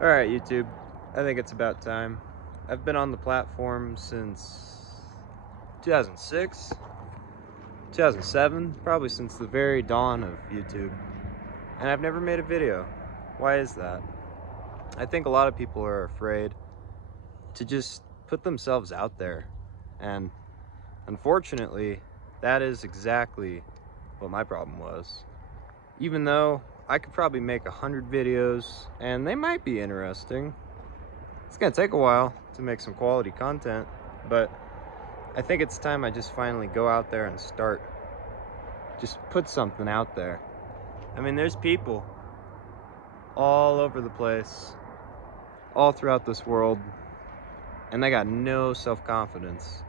Alright, YouTube. I think it's about time. I've been on the platform since 2006, 2007, probably since the very dawn of YouTube. And I've never made a video. Why is that? I think a lot of people are afraid to just put themselves out there. And unfortunately, that is exactly what my problem was. Even though I could probably make 100 videos and they might be interesting, it's gonna take a while to make some quality content, but I think it's time I just finally go out there and just put something out there. I mean, there's people all over the place, all throughout this world, and they got no self-confidence.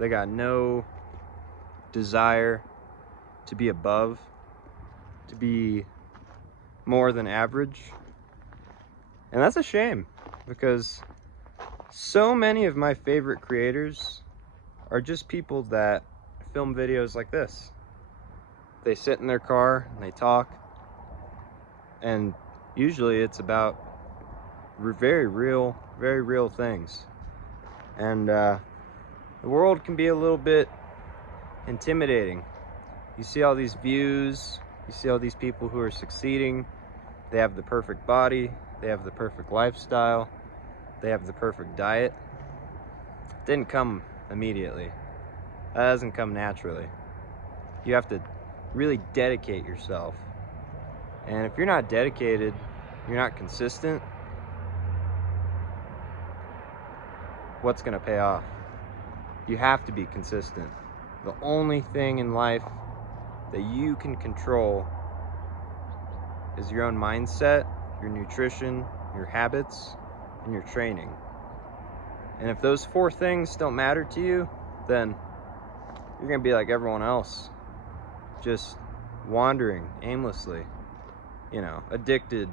They got no desire to be above, to be more than average. And that's a shame, because so many of my favorite creators are just people that film videos like this. They sit in their car and they talk, and usually it's about very real things. And the world can be a little bit intimidating. You see all these views, you see all these people who are succeeding. They have the perfect body, they have the perfect lifestyle, they have the perfect diet. It didn't come immediately. That doesn't come naturally. You have to really dedicate yourself. And if you're not dedicated, you're not consistent, what's gonna pay off? You have to be consistent. The only thing in life that you can control is your own mindset, your nutrition, your habits, and your training. And if those four things don't matter to you, then you're gonna be like everyone else, just wandering aimlessly, you know, addicted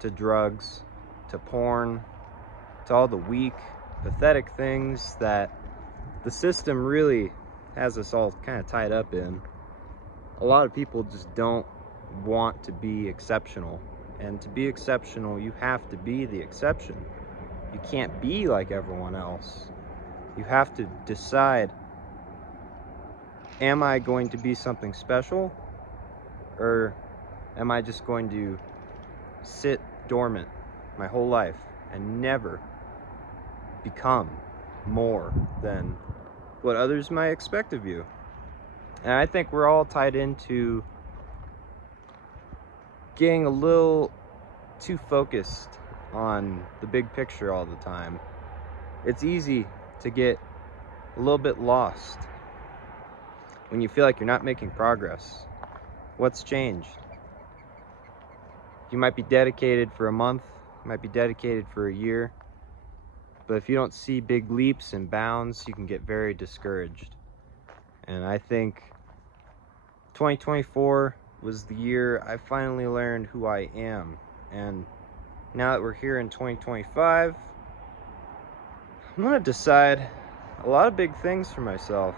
to drugs, to porn, to all the weak, pathetic things that the system really has us all kind of tied up in. A lot of people just don't want to be exceptional. And to be exceptional, you have to be the exception. You can't be like everyone else. You have to decide, am I going to be something special? Or am I just going to sit dormant my whole life and never become more than what others might expect of you? And I think we're all tied into getting a little too focused on the big picture all the time. It's easy to get a little bit lost when you feel like you're not making progress. What's changed? You might be dedicated for a month, you might be dedicated for a year, but if you don't see big leaps and bounds, you can get very discouraged. And I think 2024 was the year I finally learned who I am. And now that we're here in 2025, I'm gonna decide a lot of big things for myself.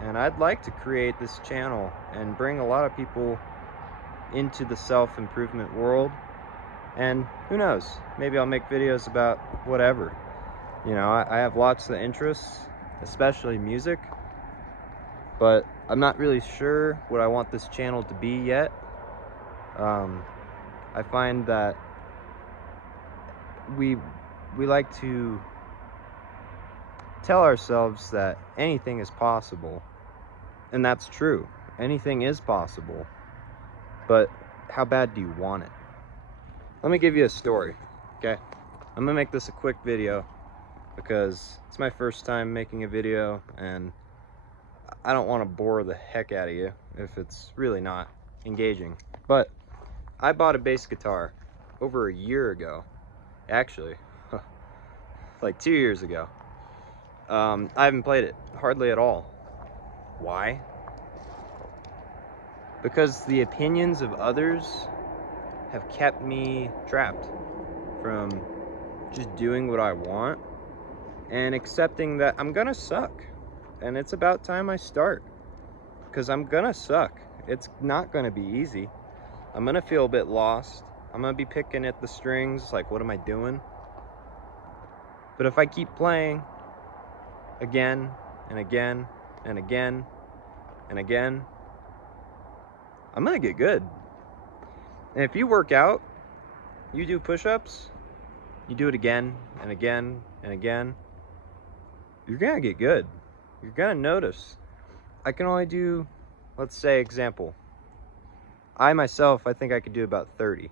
And I'd like to create this channel and bring a lot of people into the self-improvement world. And who knows, maybe I'll make videos about whatever. You know, I have lots of interests, especially music, but I'm not really sure what I want this channel to be yet. I find that we like to tell ourselves that anything is possible, and that's true. Anything is possible, but how bad do you want it? Let me give you a story, okay? I'm gonna make this a quick video because it's my first time making a video, and I don't want to bore the heck out of you if it's really not engaging. But I bought a bass guitar over a year ago, actually, like 2 years ago. I haven't played it hardly at all. Why? Because the opinions of others have kept me trapped from just doing what I want and accepting that I'm gonna suck. And it's about time I start, because I'm gonna suck. It's not gonna be easy. I'm gonna feel a bit lost. I'm gonna be picking at the strings, like, what am I doing? But if I keep playing again and again and again and again, I'm gonna get good. And if you work out, you do push-ups, you do it again and again and again, you're gonna get good. You're gonna notice. I can only do, let's say, example, I myself, I think I could do about 30.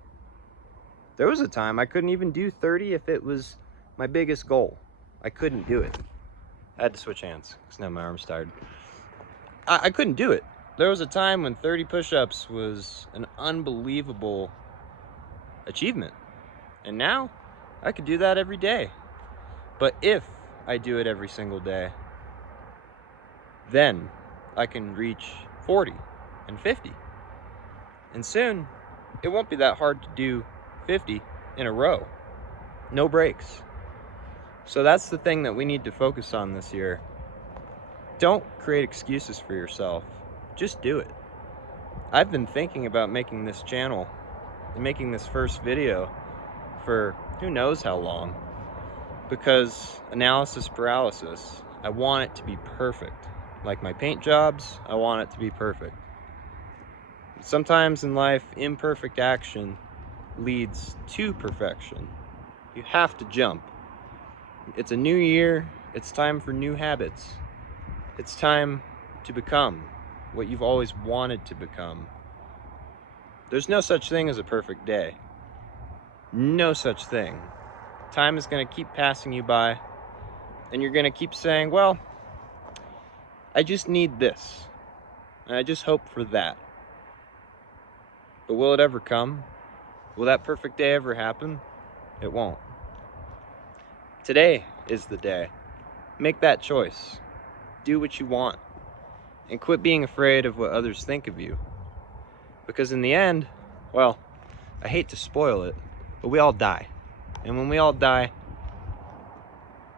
There was a time I couldn't even do 30 if it was my biggest goal. I couldn't do it. I had to switch hands because now my arm's tired. I couldn't do it. There was a time when 30 push-ups was an unbelievable achievement. And now I could do that every day. But if I do it every single day, then I can reach 40 and 50. And soon, it won't be that hard to do 50 in a row. No breaks. So that's the thing that we need to focus on this year. Don't create excuses for yourself. Just do it. I've been thinking about making this channel and making this first video for who knows how long. Because analysis paralysis, I want it to be perfect. Like my paint jobs, I want it to be perfect. Sometimes in life, imperfect action leads to perfection. You have to jump. It's a new year. It's time for new habits. It's time to become what you've always wanted to become. There's no such thing as a perfect day. No such thing. Time is going to keep passing you by, and you're going to keep saying, well, I just need this, and I just hope for that. But will it ever come? Will that perfect day ever happen? It won't. Today is the day. Make that choice. Do what you want. And quit being afraid of what others think of you. Because in the end, well, I hate to spoil it, but we all die. And when we all die,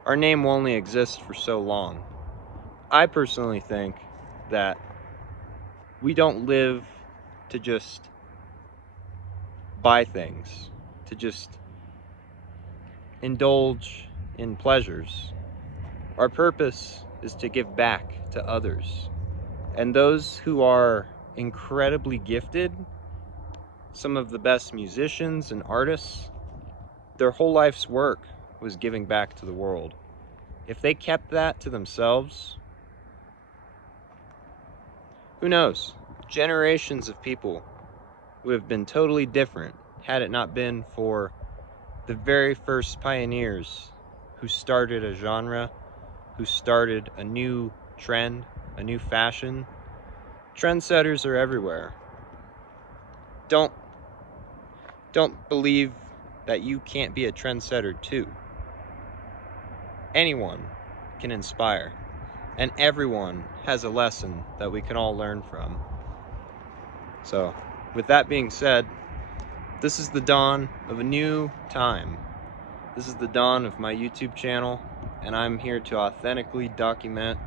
our name will only exist for so long. I personally think that we don't live to just buy things, to just indulge in pleasures. Our purpose is to give back to others. And those who are incredibly gifted, some of the best musicians and artists, their whole life's work was giving back to the world. If they kept that to themselves, who knows? Generations of people would have been totally different had it not been for the very first pioneers who started a genre, who started a new trend, a new fashion. Trendsetters are everywhere. Don't believe that you can't be a trendsetter too. Anyone can inspire, and everyone has a lesson that we can all learn from. So, with that being said, this is the dawn of a new time. This is the dawn of my YouTube channel, and I'm here to authentically document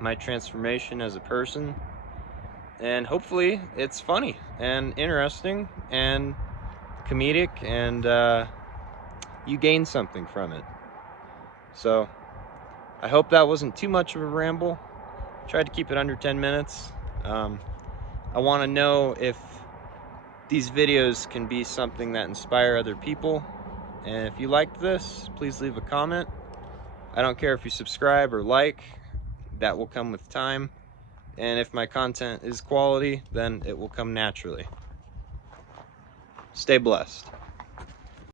my transformation as a person. And hopefully it's funny and interesting and comedic, and you gain something from it. So I hope that wasn't too much of a ramble. Tried to keep it under 10 minutes. I want to know if these videos can be something that inspire other people. And if you liked this, please leave a comment. I don't care if you subscribe or like. That will come with time. And if my content is quality, then it will come naturally. Stay blessed.